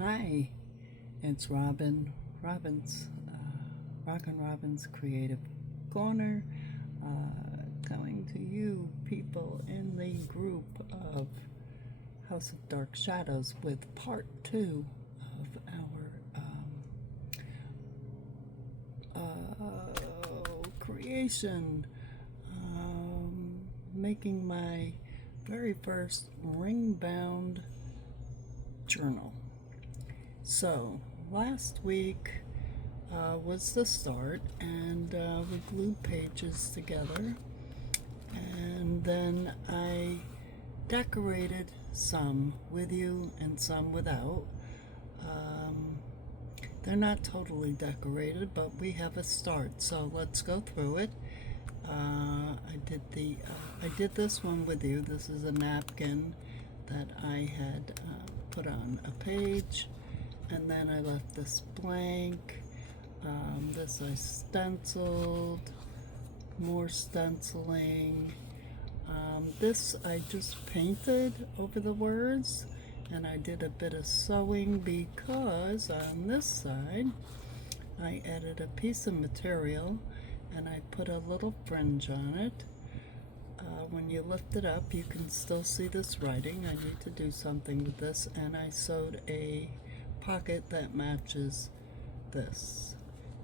Hi, it's Rockin' Robin's Creative Corner, coming to you people in the group of House of Dark Shadows with part two of our creation, making my very first ring-bound journal. So, last week was the start, and we glued pages together, and then I decorated some with you and some without. They're not totally decorated, but we have a start, so let's go through it. I did this one with you. This is a napkin that I had put on a page, and then I left this blank. This I stenciled, more stenciling. This I just painted over the words, and I did a bit of sewing because on this side I added a piece of material and I put a little fringe on it. When you lift it up, you can still see this writing. I need to do something with this, and I sewed a pocket that matches this,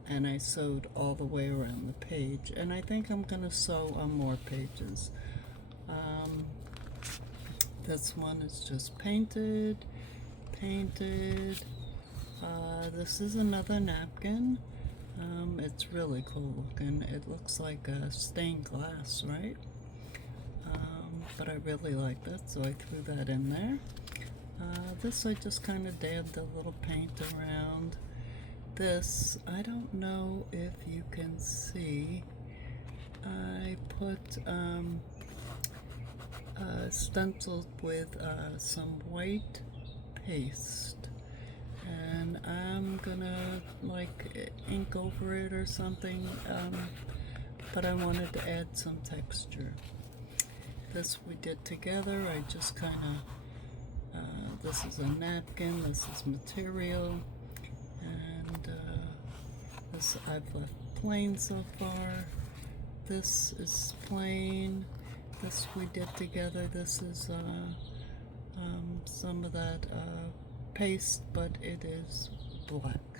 and I sewed all the way around the page, and I think I'm gonna sew on more pages. This one is just painted. This is another napkin. It's really cool looking. It looks like a stained glass, right? But I really like that, so I threw that in there. This I just kind of dabbed a little paint around. This, I don't know if you can see, I put stenciled with some white paste, and I'm gonna like ink over it or something, but I wanted to add some texture. This we did together. I just kind of, this is a napkin, this is material, and this I've left plain so far. This is plain. This we did together. This is some of that paste, but it is black,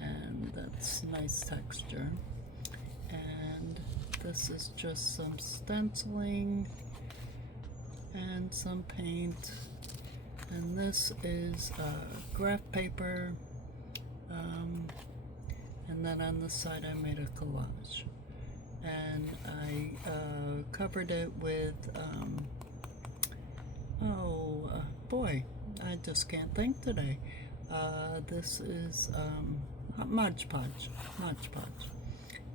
and that's nice texture. And this is just some stenciling and some paint, and this is graph paper, and then on the side I made a collage, and I covered it with boy, I just can't think today. This is Mod Podge,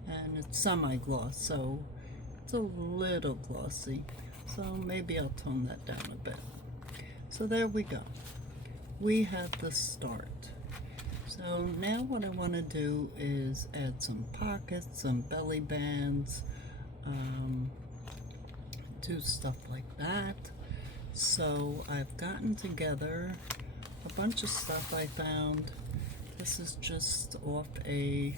and it's semi-gloss, so it's a little glossy, so maybe I'll tone that down a bit. So there we go. We have the start. So now what I want to do is add some pockets, some belly bands, do stuff like that. So I've gotten together a bunch of stuff I found. This is just off a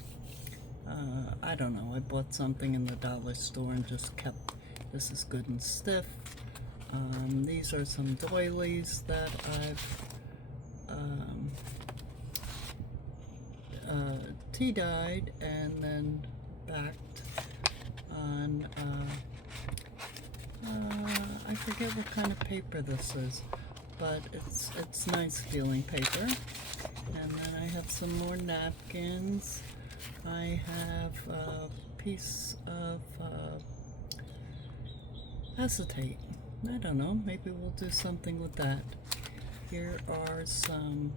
I don't know, I bought something in the dollar store and just kept, this is good and stiff. These are some doilies that I've tea-dyed and then backed on, I forget what kind of paper this is, but it's nice feeling paper. And then I have some more napkins. I have a piece of acetate. I don't know, maybe we'll do something with that. Here are some,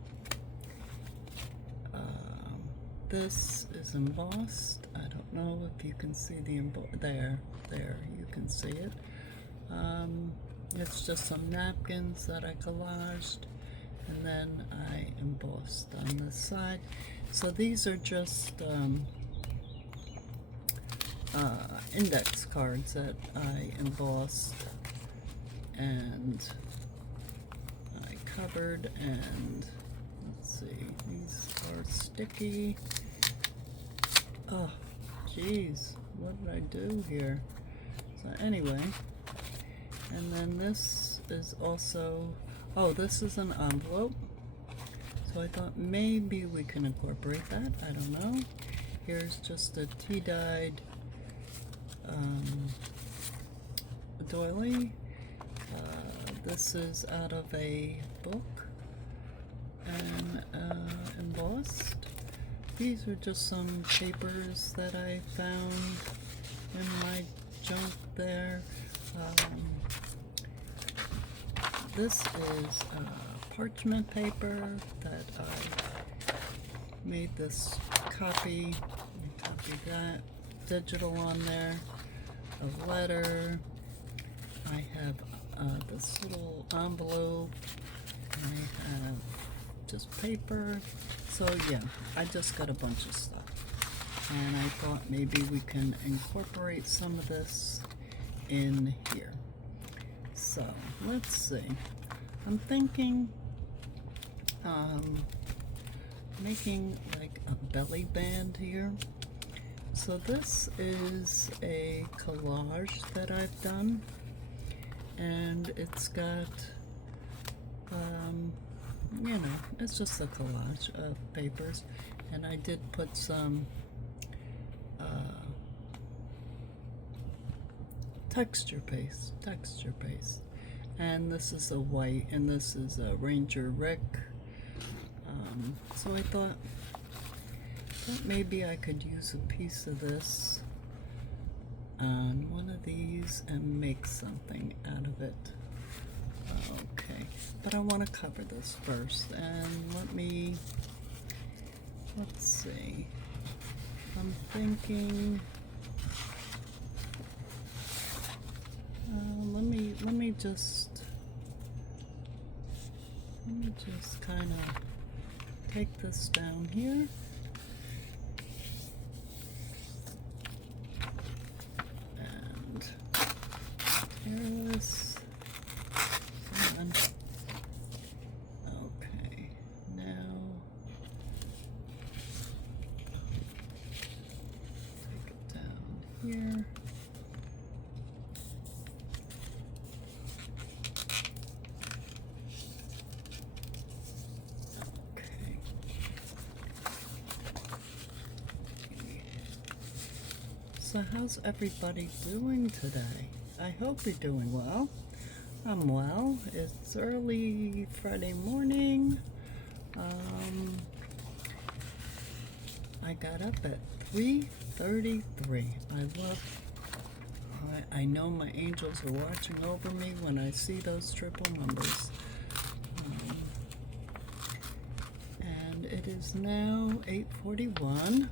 this is embossed. I don't know if you can see the there, you can see it. It's just some napkins that I collaged, and then I embossed on this side. So these are just index cards that I embossed and I covered, and let's see, these are sticky. Oh, geez, what did I do here? So anyway, and then this is also, oh, this is an envelope. So I thought maybe we can incorporate that. I don't know. Here's just a tea-dyed doily. This is out of a book and embossed. These are just some papers that I found in my junk there. This is parchment paper that I made this copy. Copy that digital on there. A letter. I have this little envelope. I have just paper. So yeah, I just got a bunch of stuff. And I thought maybe we can incorporate some of this in here. So let's see. I'm thinking making like a belly band here. So this is a collage that I've done, and it's got you know, it's just a collage of papers, and I did put some texture paste, and this is a white, and this is a Ranger Rick. So I thought maybe I could use a piece of this on one of these and make something out of it. Okay, but I want to cover this first, and let's see, I'm thinking, let me just kind of take this down here. And tear this. And, okay, now take it down here. So how's everybody doing today? I hope you're doing well. I'm well. It's early Friday morning. I got up at 3:33. I know my angels are watching over me when I see those triple numbers. And it is now 8:41.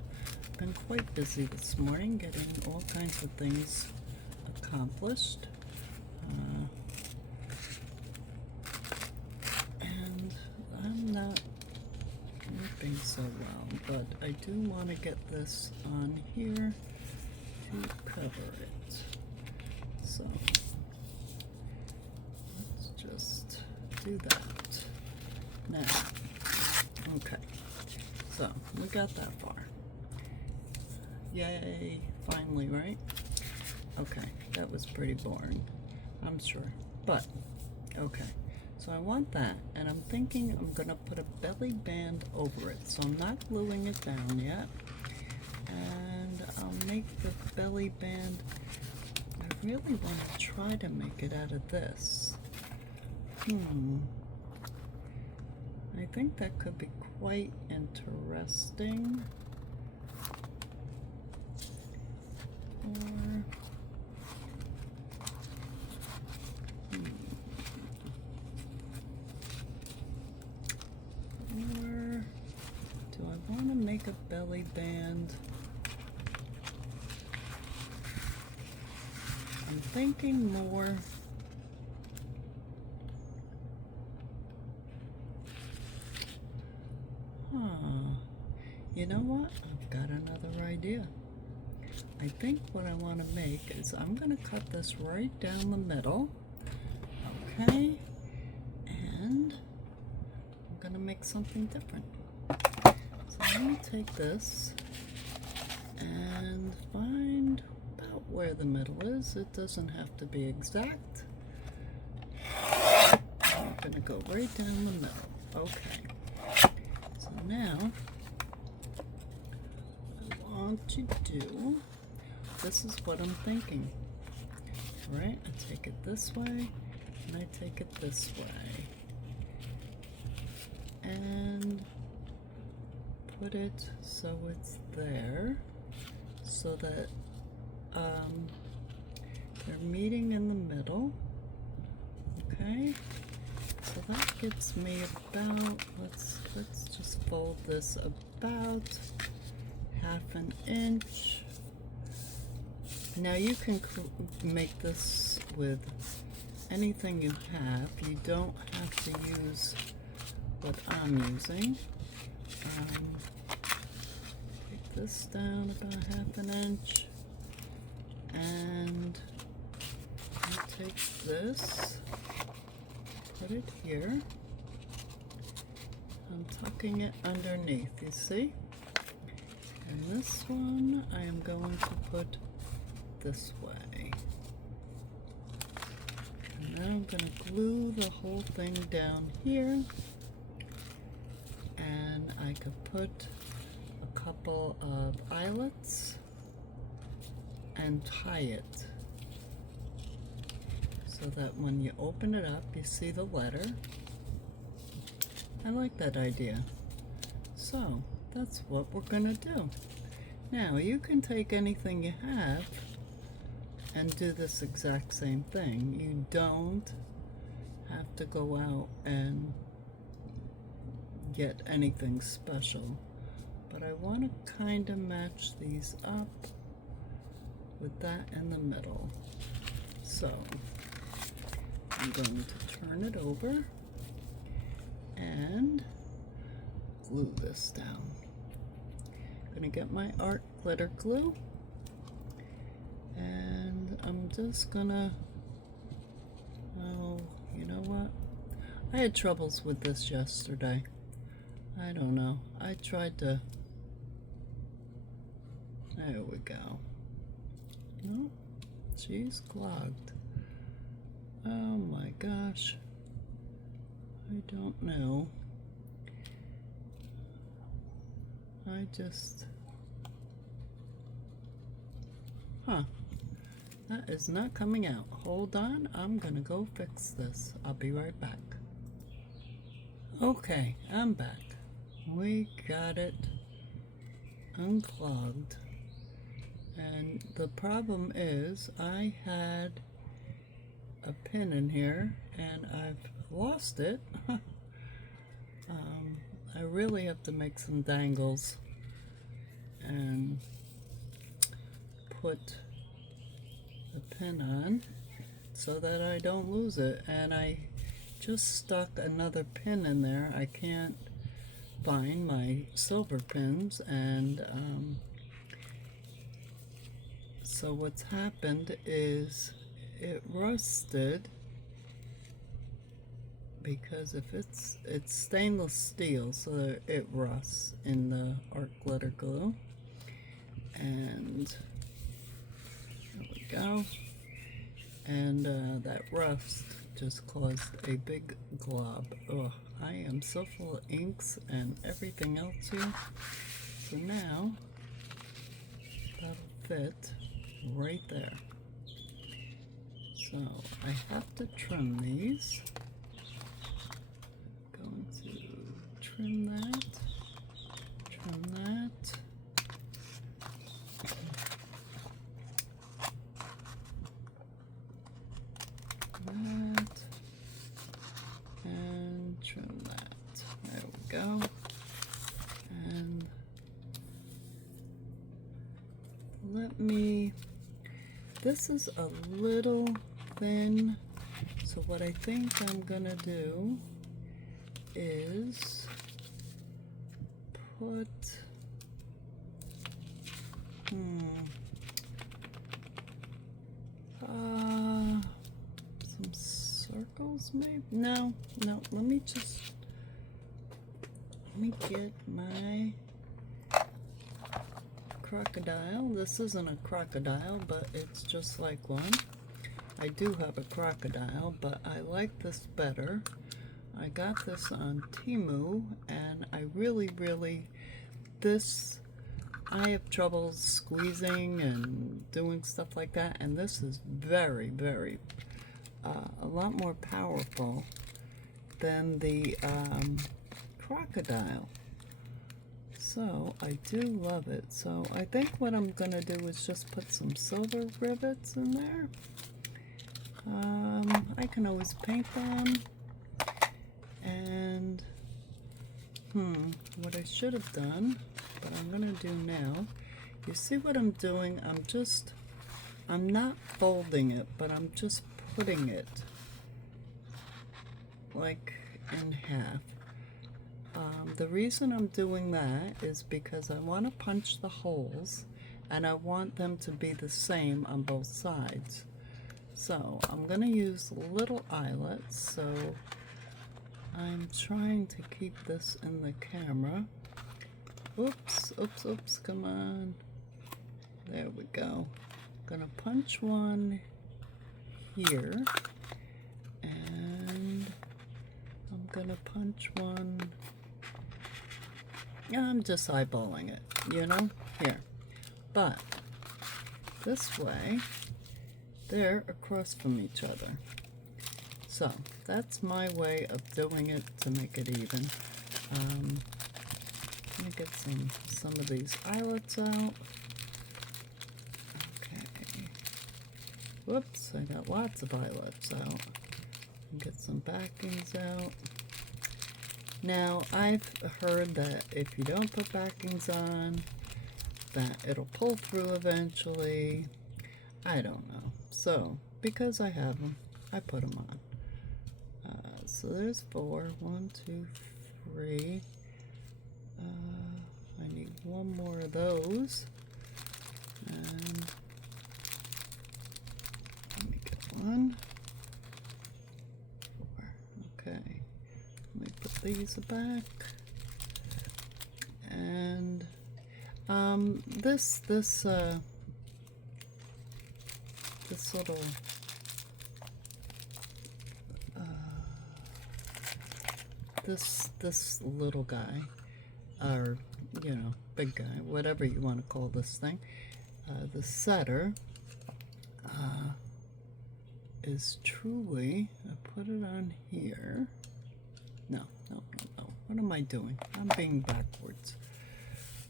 Been quite busy this morning, getting all kinds of things accomplished. And I'm not ripping so well, but I do want to get this on here to cover it. So let's just do that. Now, okay, so we got that far. Yay, finally, right? Okay, that was pretty boring, I'm sure, but okay. So I want that, and I'm thinking I'm gonna put a belly band over it. So I'm not gluing it down yet, and I'll make the belly band, I really want to try to make it out of this. I think that could be quite interesting. Or do I want to make a belly band? I'm thinking more. You know what? I've got another idea. I think what I want to make is I'm going to cut this right down the middle. Okay. And I'm going to make something different. So let me take this and find about where the middle is. It doesn't have to be exact. I'm gonna go right down the middle. Okay. So now I want to do, this is what I'm thinking. Right? I take it this way and I take it this way. And put it so it's there, so that they're meeting in the middle. Okay, so that gives me about, let's just fold this about 1/2 inch. Now you can make this with anything you have. You don't have to use what I'm using. Take this down about 1/2 inch, and I take this, put it here. I'm tucking it underneath, you see? And this one I am going to put this way. And then I'm going to glue the whole thing down here. And I could put a couple of eyelets and tie it so that when you open it up, you see the letter. I like that idea. So that's what we're gonna do. Now you can take anything you have and do this exact same thing. You don't have to go out and get anything special, but I want to kind of match these up with that in the middle. So I'm going to turn it over and glue this down. I'm gonna get my art glitter glue, and I'm just gonna, oh, you know what? I had troubles with this yesterday. I don't know. I tried to, there we go. No, she's clogged. Oh my gosh. I don't know. I just, that is not coming out. Hold on, I'm gonna go fix this. I'll be right back. Okay, I'm back. We got it unclogged. And the problem is I had a pin in here and I've lost it. I really have to make some dangles and put the pin on so that I don't lose it. And I just stuck another pin in there. I can't find my silver pins, and so what's happened is it rusted, because if it's stainless steel, so it rusts in the art glitter glue. And there we go. And that rust just caused a big glob. Oh, I am so full of inks and everything else here. So now that'll fit right there. So I have to trim these. Going to trim that, trim that. That, and trim that. There we go. And let me, this is a little thin, so what I think I'm gonna do is put some circles maybe? No, let me just let me get my crocodile. This isn't a crocodile, but it's just like one. I do have a crocodile, but I like this better. I got this on Temu, and I really, I have trouble squeezing and doing stuff like that, and this is very, a lot more powerful than the crocodile. So I do love it. So I think what I'm gonna do is just put some silver rivets in there. I can always paint them. And what I should have done, but I'm gonna do now, you see what I'm doing? I'm not folding it, but I'm just putting it like in half. The reason I'm doing that is because I want to punch the holes, and I want them to be the same on both sides. So I'm going to use little eyelets, so I'm trying to keep this in the camera. Oops, come on. There we go. Gonna punch one here, and I'm gonna punch one. I'm just eyeballing it, you know, here. But this way, they're across from each other. So that's my way of doing it to make it even. Let me get some of these eyelets out. Okay. Whoops, I got lots of eyelets out. Get some backings out. Now, I've heard that if you don't put backings on, that it'll pull through eventually. I don't know. So, because I have them, I put them on. So there's 4. 1, 2, 3. I need one more of those. And let me get 1. 4. Okay. Let me put these back. And this little this little guy, or you know, big guy, whatever you want to call this thing, the setter is truly, I put it on here. No. What am I doing? I'm being backwards.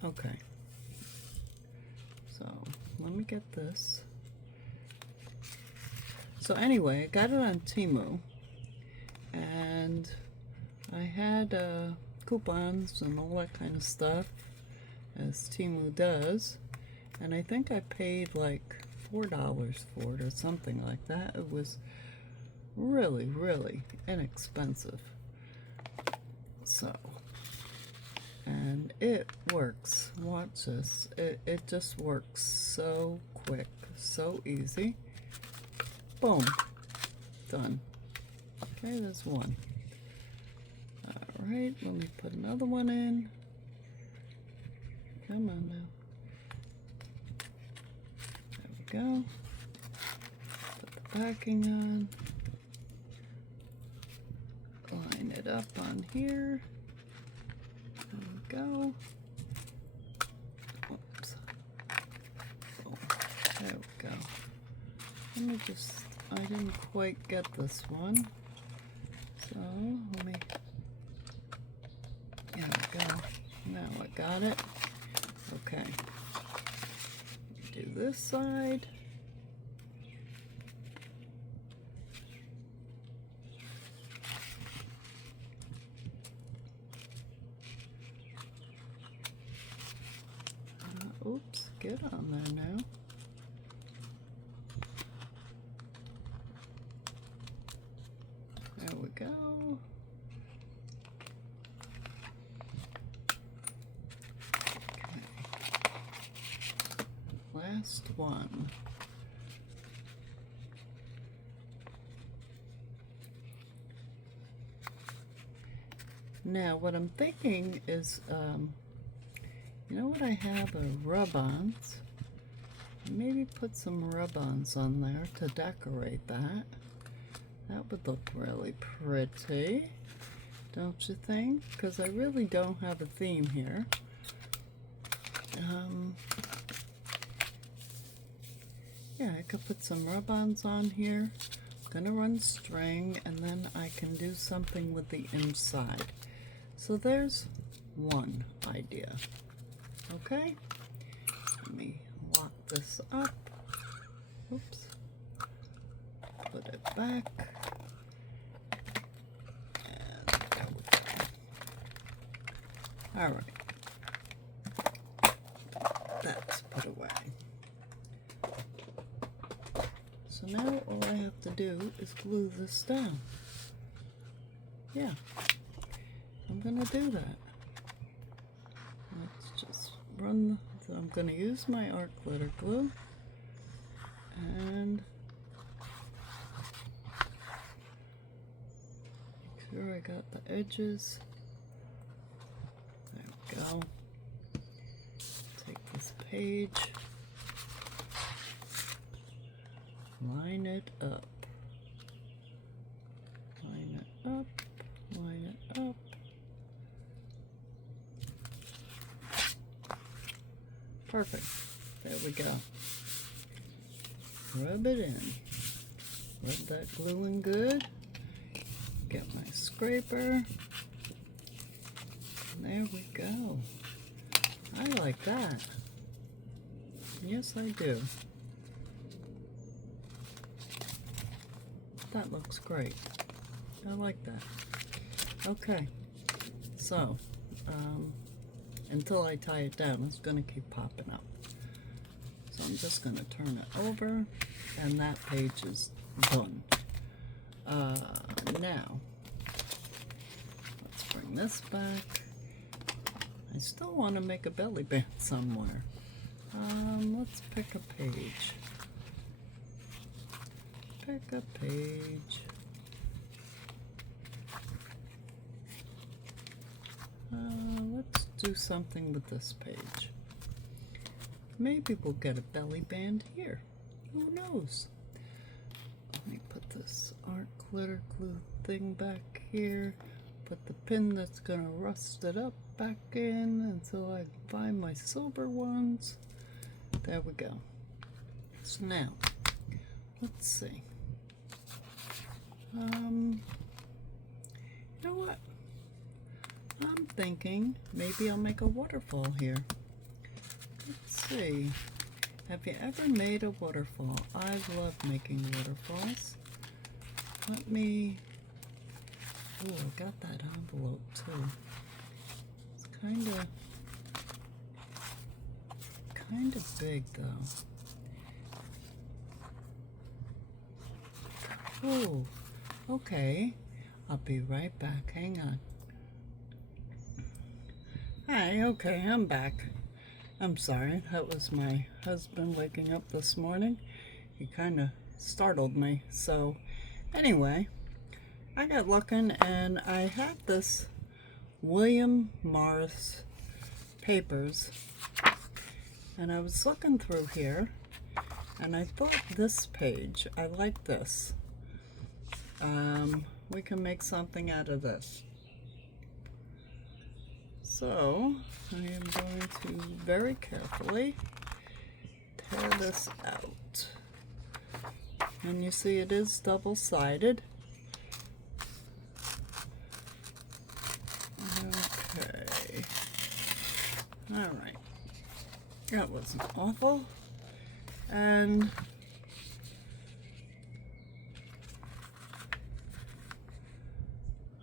Okay. So let me get this. So anyway, I got it on Temu, and I had coupons and all that kind of stuff, as Temu does, and I think I paid like $4 for it or something like that. It was really inexpensive. So, and it works. Watch this. It just works so quick, so easy. Boom. Done. Okay, there's one. Alright, let me put another one in. Come on now. There we go. Put the backing on. Line it up on here. There we go. Oops. Oh, there we go. Let me just, I didn't quite get this one. So, let me, there we go. Now I got it. Okay. Do this side. Oops, get on there now. There we go. Okay. Last one. Now what I'm thinking is, you know what I have are rub-ons. Maybe put some rub-ons on there to decorate that. That would look really pretty, don't you think? Because I really don't have a theme here. Yeah, I could put some rub-ons on here. I'm gonna run string, and then I can do something with the inside. So there's one idea. Okay, let me lock this up. Oops. Put it back. And there we go. All right. That's put away. So now all I have to do is glue this down. Yeah, I'm gonna do that. Let's just run, so I'm gonna use my art glitter glue and make sure I got the edges. There we go. Take this page, line it up, line it up, line it up. Perfect. There we go. Rub it in. Rub that glue in good. Get my scraper. And there we go. I like that. Yes, I do. That looks great. I like that. Okay. So, until I tie it down, it's going to keep popping up. So I'm just going to turn it over, and that page is done. Now, let's bring this back. I still want to make a belly band somewhere. Let's pick a page. Pick a page. Let's do something with this page. Maybe we'll get a belly band here. Who knows? Let me put this art glitter glue thing back here. Put the pin that's gonna rust it up back in until I find my silver ones. There we go. So now, let's see. You know what? I'm thinking maybe I'll make a waterfall here. Let's see. Have you ever made a waterfall? I love making waterfalls. Let me... Oh, I got that envelope too. It's kind of big though. Oh, okay. I'll be right back. Hang on. Hi, okay, I'm back. I'm sorry, that was my husband waking up this morning. He kind of startled me. So, anyway, I got looking and I had this William Morris papers. And I was looking through here and I thought this page, I like this. We can make something out of this. So I am going to very carefully tear this out. And you see it is double-sided. Okay. Alright. That wasn't awful. And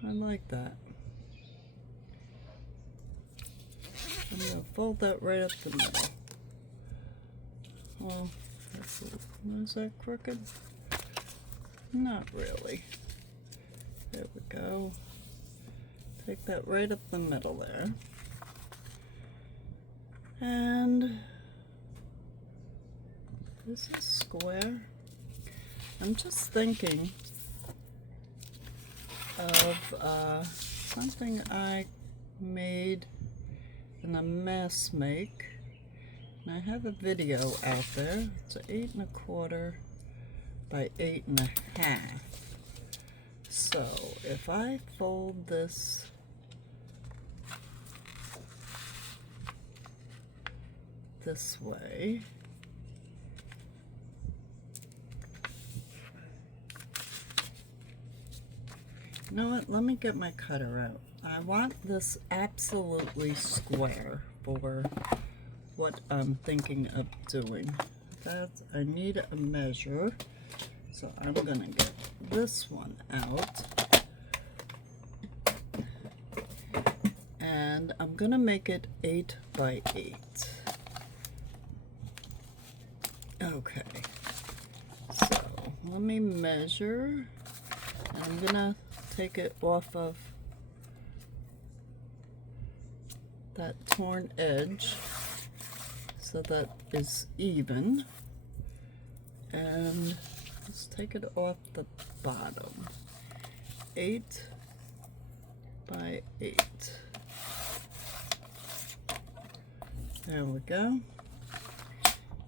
I like that. I'm going to fold that right up the middle. Well, is that crooked? Not really. There we go. Take that right up the middle there. And this is square. I'm just thinking of something I made in a mass make. And I have a video out there. It's 8 1/4 by 8 1/2. So if I fold this this way, you know what, let me get my cutter out. I want this absolutely square for what I'm thinking of doing. I need a measure, so I'm gonna get this one out, and I'm gonna make it 8 by 8. Okay, so let me measure, and I'm gonna take it off of that torn edge so that is even, and let's take it off the bottom. 8 by 8. There we go.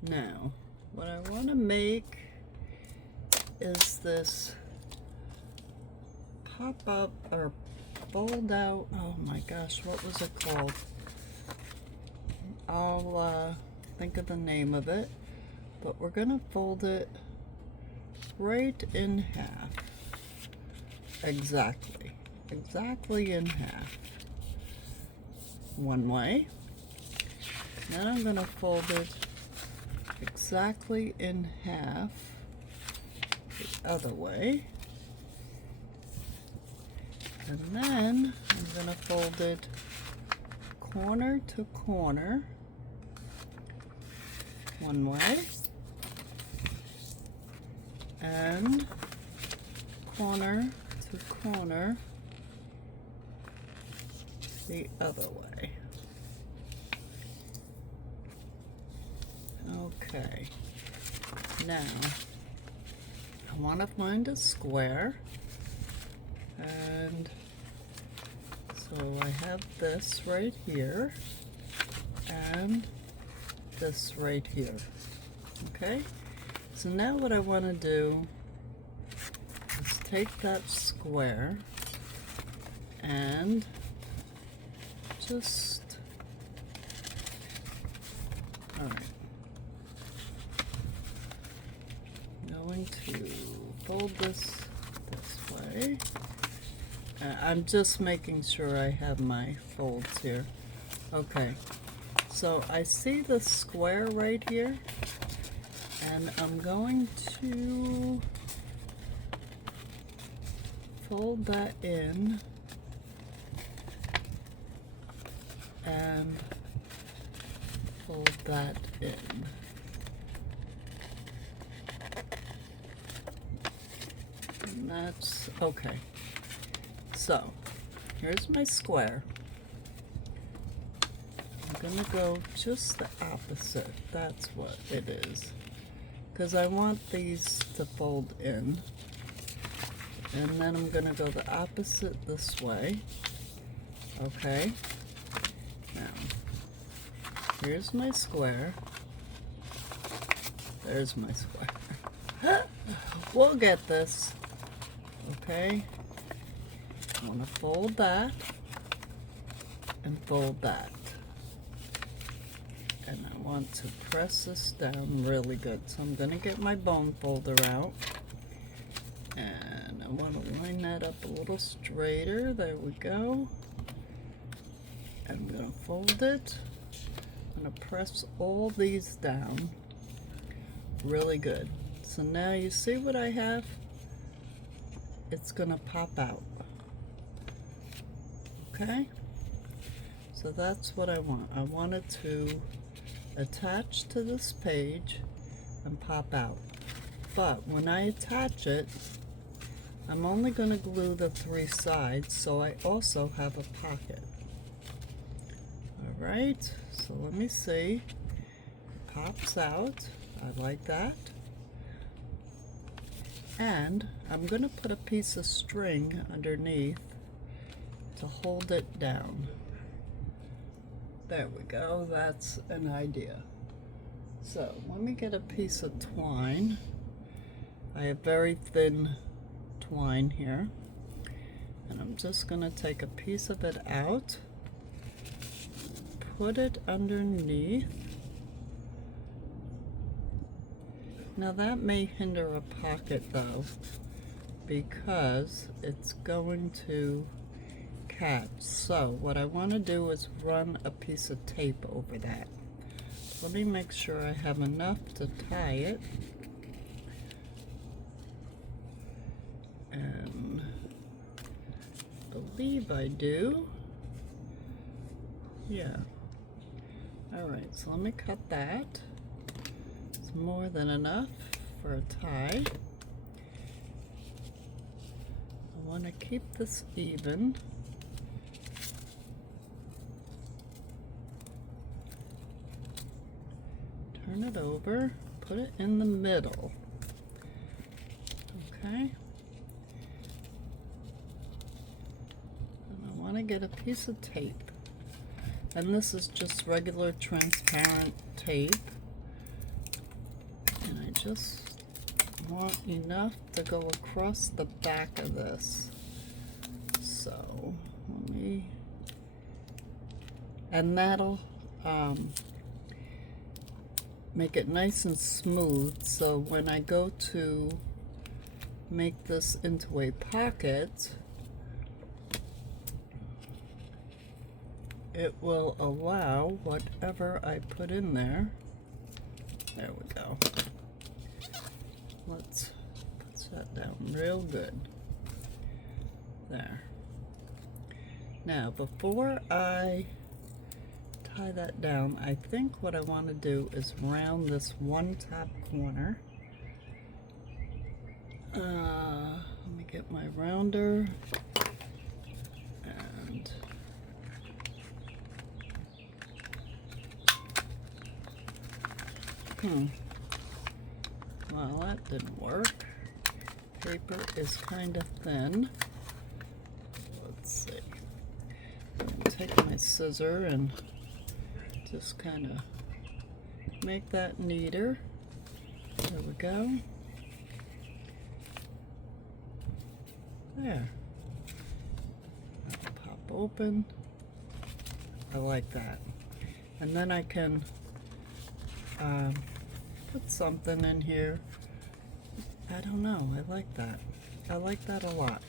Now what I want to make is this pop up or fold out, oh my gosh, what was it called? I'll think of the name of it, but we're gonna fold it right in half, exactly in half, one way. Then I'm gonna fold it exactly in half the other way, and then I'm gonna fold it corner to corner one way, and corner to corner the other way. Okay, now I want to find a square, and so I have this right here and this right here. Okay, so now what I want to do is take that square and just, all right, going to fold this way. I'm just making sure I have my folds here. Okay, so I see the square right here, and I'm going to fold that in and fold that in. And that's okay. So here's my square. I'm gonna go just the opposite. That's what it is, because I want these to fold in. And then I'm gonna go the opposite this way. Okay, now here's my square. There's my square. We'll get this. Okay, I want to fold that and fold that, and I want to press this down really good. So I'm going to get my bone folder out, and I want to line that up a little straighter. There we go. I'm going to fold it. I'm going to press all these down really good. So now you see what I have? It's going to pop out. Okay? So that's what I want. I want it to attach to this page and pop out. But when I attach it, I'm only going to glue the 3 sides, so I also have a pocket. Alright, so let me see. It pops out. I like that. And I'm going to put a piece of string underneath to to hold it down. There we go, that's an idea. So let me get a piece of twine. I have very thin twine here, and I'm just going to take a piece of it out, put it underneath. Now that may hinder a pocket though, because it's going to catch. So what I want to do is run a piece of tape over that. Let me make sure I have enough to tie it. And I believe I do. Yeah. Alright, so let me cut that. It's more than enough for a tie. I want to keep this even. Turn it over, put it in the middle. Okay. And I want to get a piece of tape. And this is just regular transparent tape. And I just want enough to go across the back of this. So let me, and that'll make it nice and smooth, so when I go to make this into a pocket, it will allow whatever I put in there. There we go. Let's put that down real good. There. Now, before I tie that down, I think what I want to do is round this one top corner. Let me get my rounder and well, that didn't work. Paper is kind of thin. Let's see. I'm going to take my scissor and just kind of make that neater. There we go. There. That'll pop open. I like that. And then I can put something in here. I don't know. I like that. I like that a lot.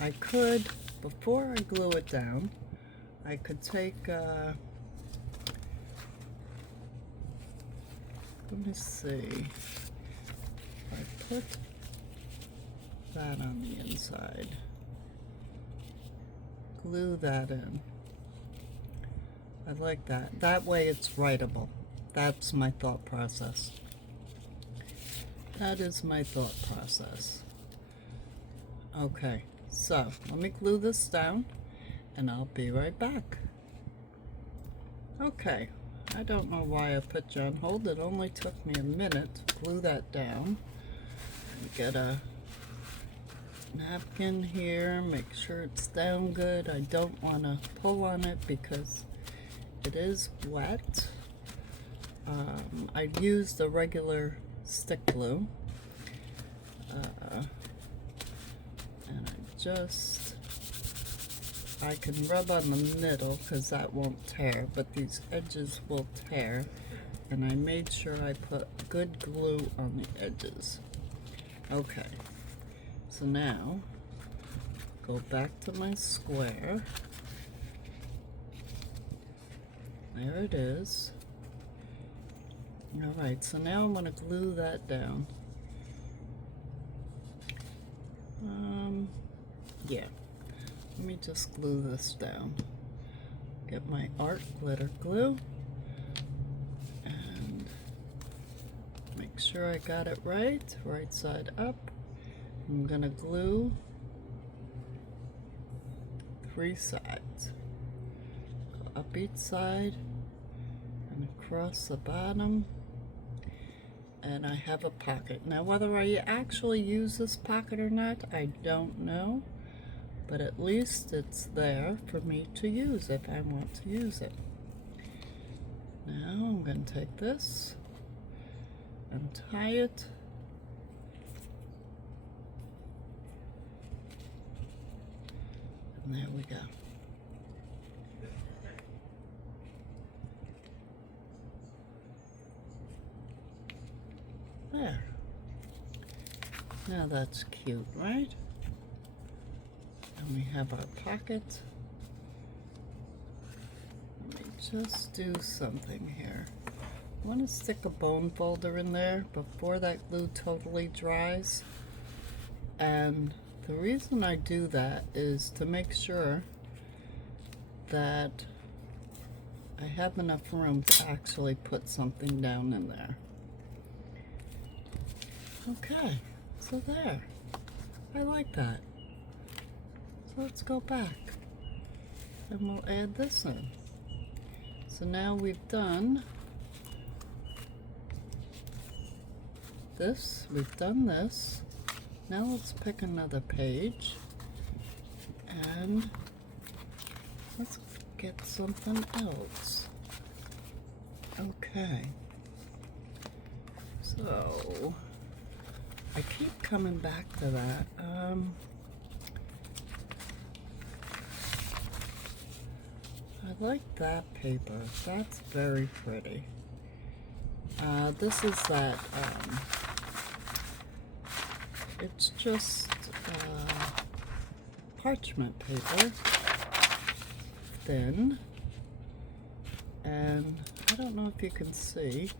I could, before I glue it down, I could take, let me see, I put that on the inside, glue that in. I like that. That way it's writable. That's my thought process. That is my thought process. Okay, so let me glue this down and I'll be right back. Okay, I don't know why I put you on hold. It only took me a minute to glue that down. Get a napkin here, make sure it's down good. I don't want to pull on it because it is wet. I've used a regular stick glue, and I can rub on the middle because that won't tear, but these edges will tear, and I made sure I put good glue on the edges. Okay, so now go back to my square. There it is. Alright, so now I'm going to glue that down. Yeah. Let me just glue this down. Get my art glitter glue. And make sure I got it right side up. I'm going to glue 3 sides. Go up each side and across the bottom. And I have a pocket. Now whether I actually use this pocket or not, I don't know, but at least it's there for me to use if I want to use it. Now I'm going to take this and tie it. And there we go. There. Now that's cute, right? And we have our pocket. Let me just do something here. I want to stick a bone folder in there before that glue totally dries. And the reason I do that is to make sure that I have enough room to actually put something down in there. Okay, so there. I like that. So let's go back and we'll add this in. So now we've done this, we've done this. Now let's pick another page and let's get something else. Okay. So I keep coming back to that. I like that paper. That's very pretty. This is that, it's just parchment paper, thin, and I don't know if you can see,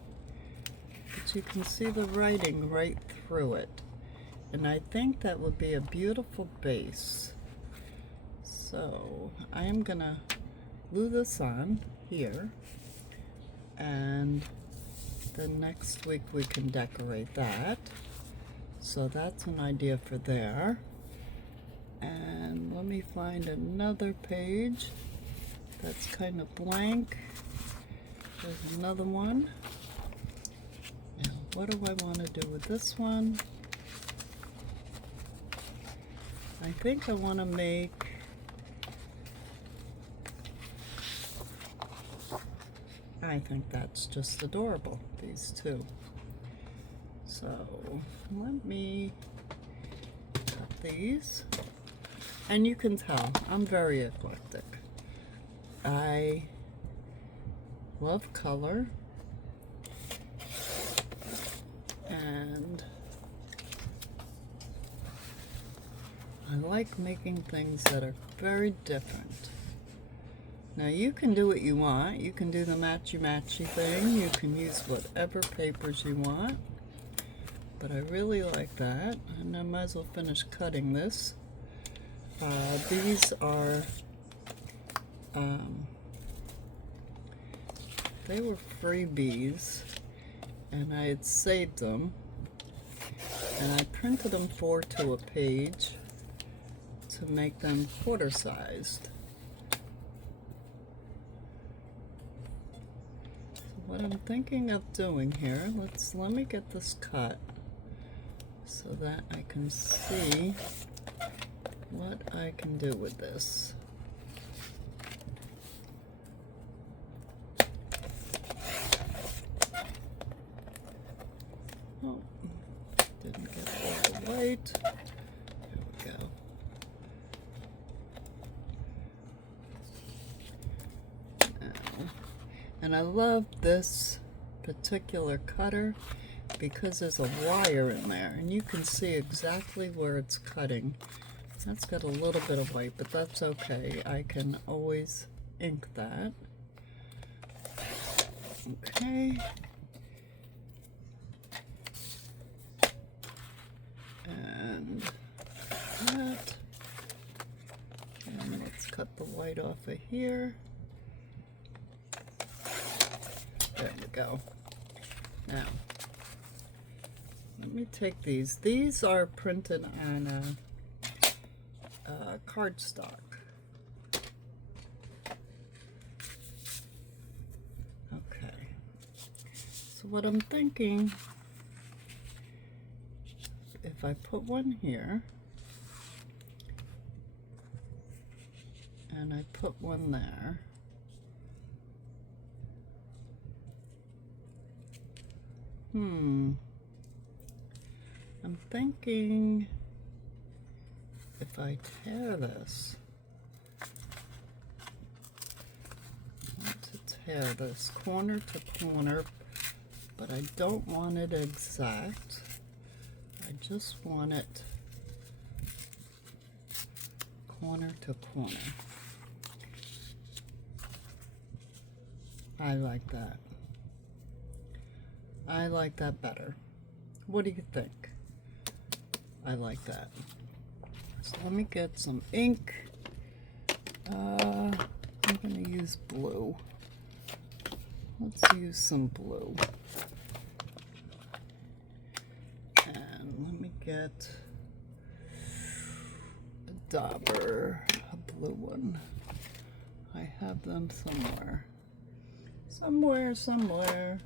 but you can see the writing right through it. And I think that would be a beautiful base. So I am gonna glue this on here, and then next week we can decorate that. So that's an idea for there. And let me find another page that's kind of blank. There's another one. Now, what do I want to do with this one? I think I want to make I think that's just adorable, these two. So let me cut these. And you can tell I'm very eclectic. I love color, and I like making things that are very different. Now you can do what you want. You can do the matchy-matchy thing. You can use whatever papers you want. But I really like that. And I might as well finish cutting this. These are, they were freebies. And I had saved them. And I printed them 4 to a page to make them quarter-sized. What I'm thinking of doing here, let me get this cut so that I can see what I can do with this. Oh, didn't get all the white. There we go. And I love this particular cutter because there's a wire in there and you can see exactly where it's cutting. That's got a little bit of white, but that's okay. I can always ink that. Okay. And that. And let's cut the white off of here. There we go. Now, let me take these. These are printed on a cardstock. Okay. So what I'm thinking, if I put one here, put one there. I'm thinking if I tear this, I want to tear this corner to corner, but I don't want it exact. I just want it corner to corner. I like that. I like that better. What do you think? I like that. So let me get some ink. I'm gonna use blue. Let's use some blue. And let me get a dauber, a blue one. I have them somewhere. Somewhere.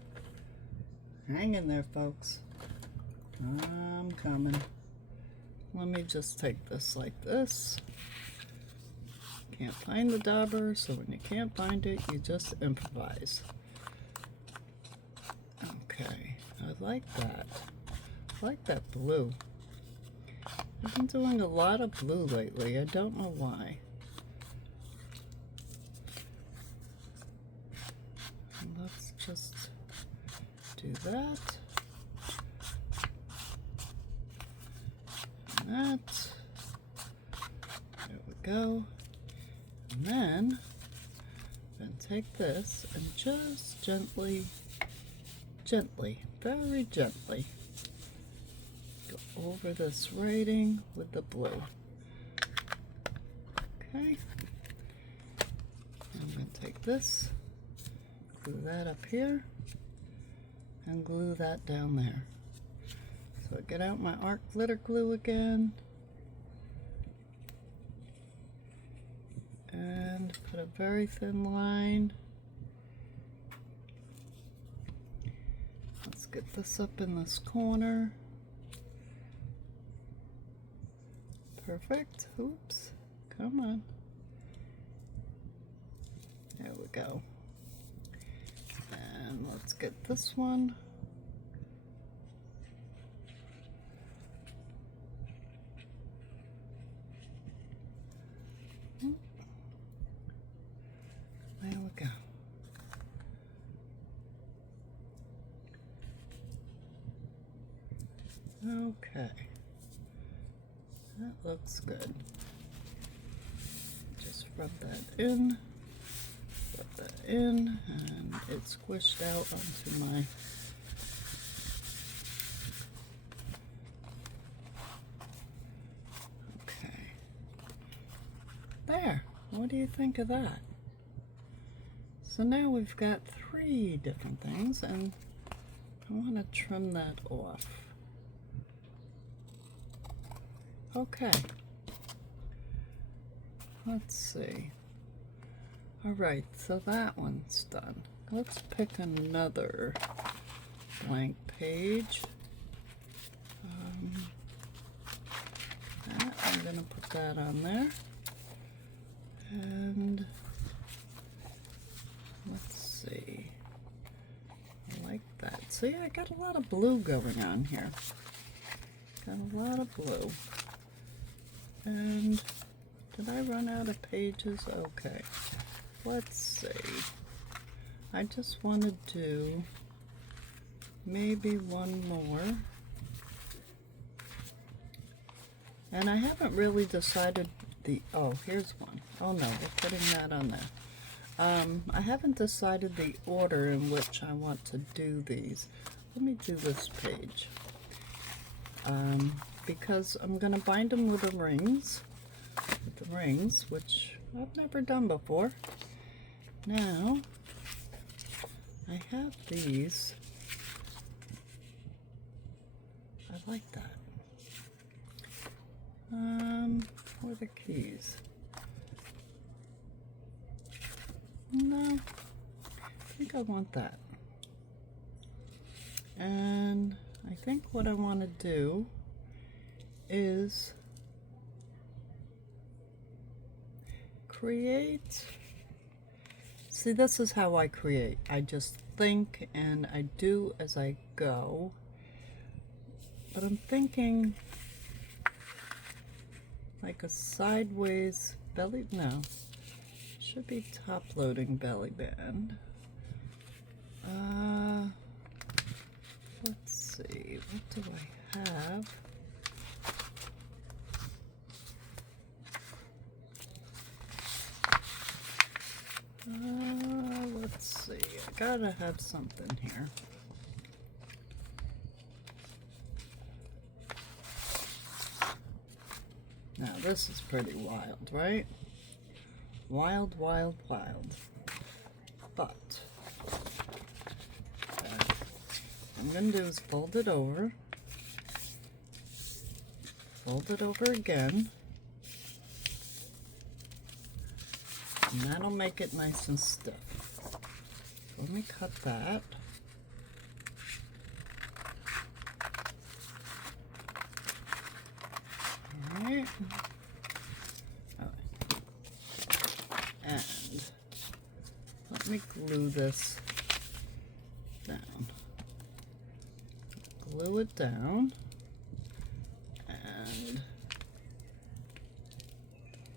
Hang in there, folks. I'm coming. Let me just take this like this. Can't find the dauber, so when you can't find it, you just improvise. Okay, I like that. I like that blue. I've been doing a lot of blue lately. I don't know why. And let's just do that. And that. There we go. And then take this and just gently, very gently, go over this writing with the blue. Okay. I'm going to take this, glue that up here, and glue that down there. So I get out my art glitter glue again, and put a very thin line. Let's get this up in this corner. Perfect. Oops. Come on. There we go. And let's get this one. There we go. Okay. That looks good. Just rub that in, and it's squished out onto my there. What do you think of that? So now we've got 3 different things, and I want to trim that off. Okay. Let's see. Alright, so that one's done. Let's pick another blank page. I'm going to put that on there. And let's see. I like that. See, I got a lot of blue going on here. Got a lot of blue. And did I run out of pages? Okay. Let's see. I just want to do maybe one more. And I haven't really decided oh, here's one. Oh no, we're putting that on there. I haven't decided the order in which I want to do these. Let me do this page. Because I'm going to bind them with the rings, which I've never done before. Now, I have these. I like that. Where are the keys? No, I think I want that. And I think what I want to do is create. See, this is how I create. I just think and I do as I go. But I'm thinking like a sideways belly, no, should be top-loading belly band. Let's see, what do I have? Let's see, I gotta have something here. Now this is pretty wild, right? Wild, wild, wild. But what I'm gonna do is fold it over again, and that'll make it nice and stiff. Let me cut that. Alright. And let me glue this down. Glue it down. And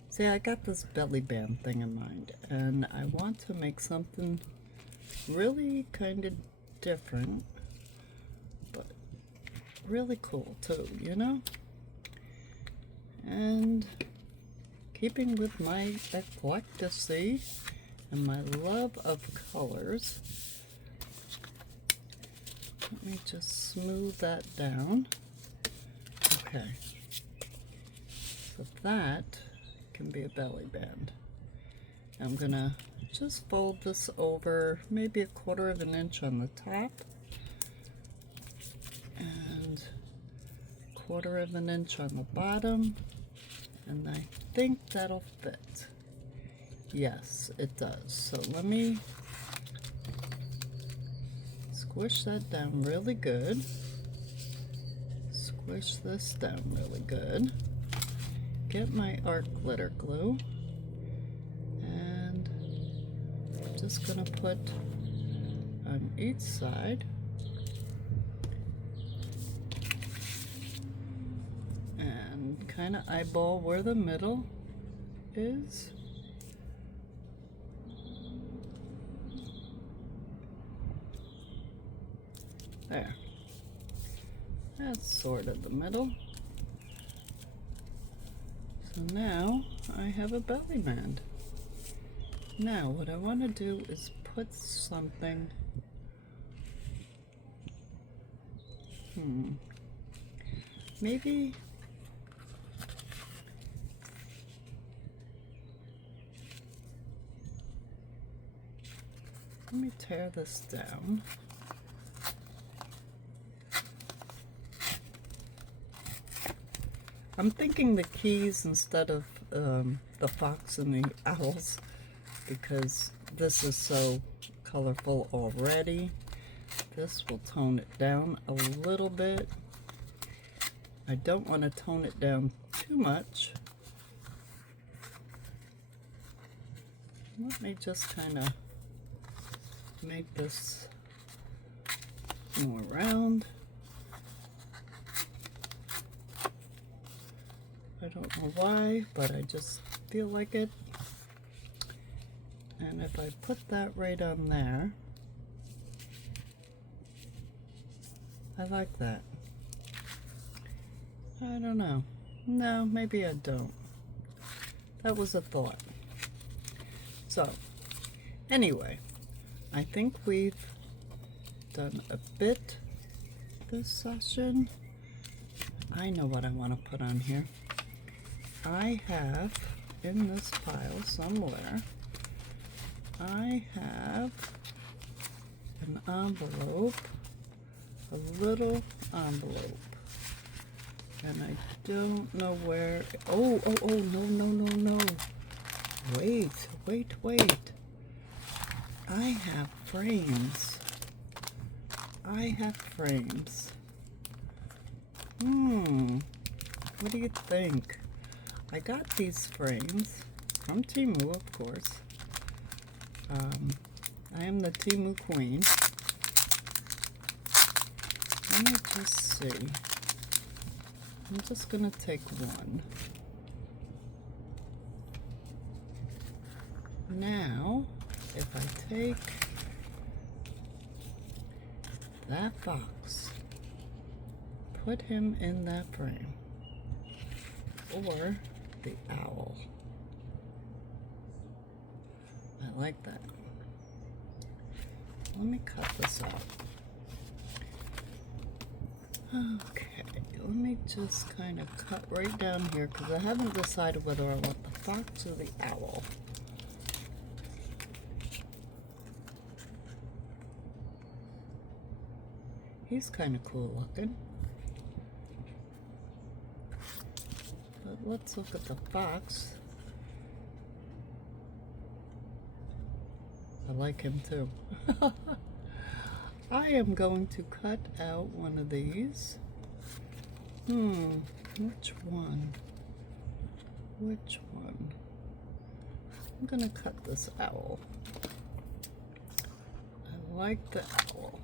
see, I got this belly band thing in mind, and I want to make something really kind of different, but really cool too, you know? And keeping with my eclecticity and my love of colors, let me just smooth that down. Okay, so that can be a belly band. I'm gonna just fold this over maybe 1/4 of an inch on the top and 1/4 of an inch on the bottom, and I think that'll fit. Yes, it does. So let me squish that down really good. Squish this down really good. Get my art glitter glue, and I'm just gonna put on each side. And kind of eyeball where the middle is. There. That's sort of the middle. So now I have a belly band. Now what I want to do is put something, maybe let me tear this down. I'm thinking the keys instead of the fox and the owls, because this is so colorful already. This will tone it down a little bit. I don't want to tone it down too much. Let me just kind of make this more round. I don't know why, but I just feel like it. And if I put that right on there, I like that. I don't know. No, maybe I don't. That was a thought. So, anyway, I think we've done a bit this session. I know what I want to put on here. I have in this pile somewhere, I have an envelope, a little envelope, and I don't know where. Oh, no. Wait. I have frames. What do you think? I got these frames from Temu, of course. I am the Temu queen. Let me just see. I'm just gonna take one. Now, if I take that fox, put him in that frame, or the owl. I like that. Let me cut this out. Okay, let me just kind of cut right down here because I haven't decided whether I want the fox or the owl. He's kind of cool looking. But let's look at the fox. I like him too. I am going to cut out one of these. Which one? Which one? I'm gonna cut this owl. I like the owl.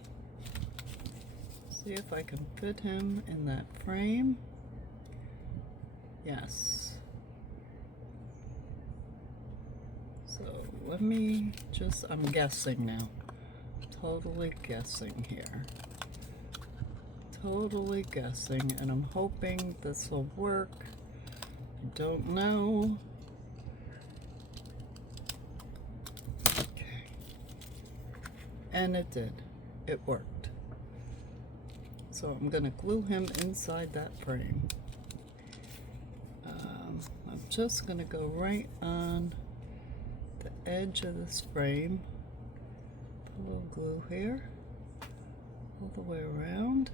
See if I can fit him in that frame. Yes. So let me just, I'm guessing now. Totally guessing here. Totally guessing, and I'm hoping this will work. I don't know. Okay. And it did. It worked. So I'm gonna glue him inside that frame. I'm just gonna go right on the edge of this frame. Put a little glue here, all the way around.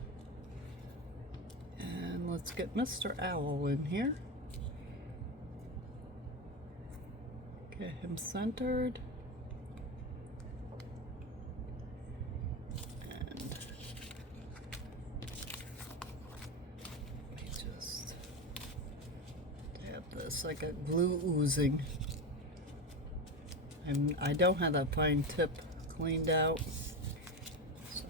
And let's get Mr. Owl in here. Get him centered. And let me just dab this. I got glue oozing. And I don't have that fine tip cleaned out. So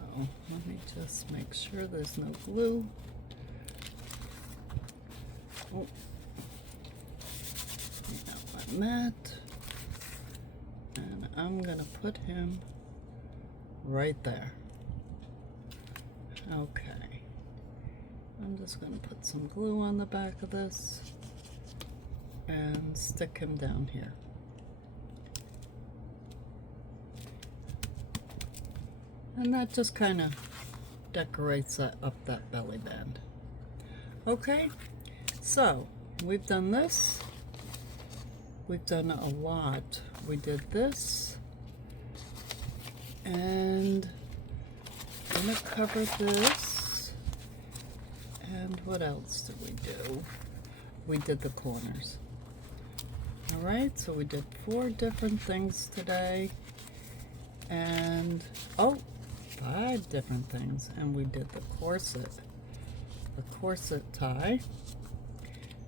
let me just make sure there's no glue. Oh, my mat, and I'm gonna put him right there. Okay, I'm just gonna put some glue on the back of this and stick him down here. And that just kind of decorates that up that belly band. Okay, so we've done this. We've done a lot. We did this, and I'm gonna cover this. And what else did we do? We did the corners. All right, so we did 4 different things today, and 5 different things, and we did the corset tie.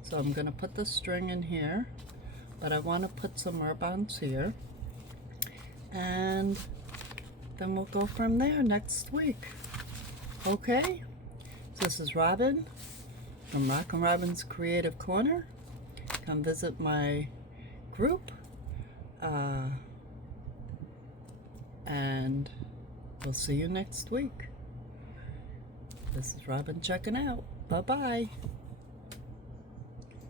So I'm gonna put the string in here, but I want to put some ribbons here, and then we'll go from there next week. Okay, this is Robin from Rockin' Robin's Creative Corner. Come visit my group, and we'll see you next week. This is Robin checking out. Bye-bye.